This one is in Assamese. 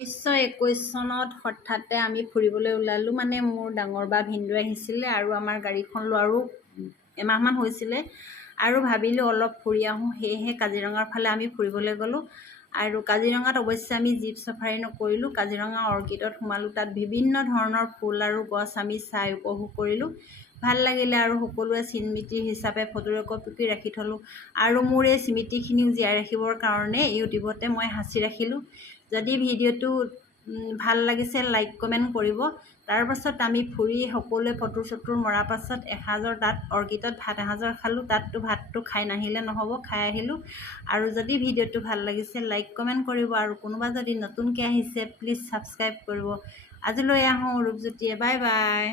1921 চনত হঠাতে আমি ফুৰিবলৈ ওলালোঁ। মানে মোৰ ডাঙৰ বা ভিনদেউ আহিছিলে আৰু আমাৰ গাড়ীখন লোৱাৰো এমাহমান হৈছিলে আৰু ভাবিলোঁ অলপ ফুৰি আহোঁ, সেয়েহে কাজিৰঙাৰ ফালে আমি ফুৰিবলৈ গ'লোঁ। আৰু কাজিৰঙাত অৱশ্যে আমি জীপ চাফাৰী নকৰিলোঁ, কাজিৰঙা অৰ্কিডত সোমালোঁ। তাত বিভিন্ন ধৰণৰ ফুল আৰু গছ আমি চাই উপভোগ কৰিলোঁ, ভাল লাগিলে আৰু সকলোৱে স্মৃতি হিচাপে ফটো একপি ৰাখি থলোঁ। আৰু মোৰ এই স্মৃতিখিনিও জীয়াই ৰাখিবৰ কাৰণে ইউটিউবতে মই সাঁচি ৰাখিলোঁ। যদি ভিডিঅ'টো ভাল লাগিছে লাইক কমেণ্ট কৰিব। তাৰপাছত আমি ফুৰি সকলোৱে ফটো চটো মৰাৰ পাছত এসাঁজৰ তাত অৰ্কিডত ভাত এসাঁজৰ খালোঁ। তাততো ভাতটো খাই নাহিলে নহ'ব, খাই আহিলোঁ। আৰু যদি ভিডিঅ'টো ভাল লাগিছে লাইক কমেণ্ট কৰিব আৰু কোনোবা যদি নতুনকৈ আহিছে প্লিজ ছাবস্ক্ৰাইব কৰিব। আজিলৈ আহোঁ ৰূপজ্যোতিয়ে, বাই বাই।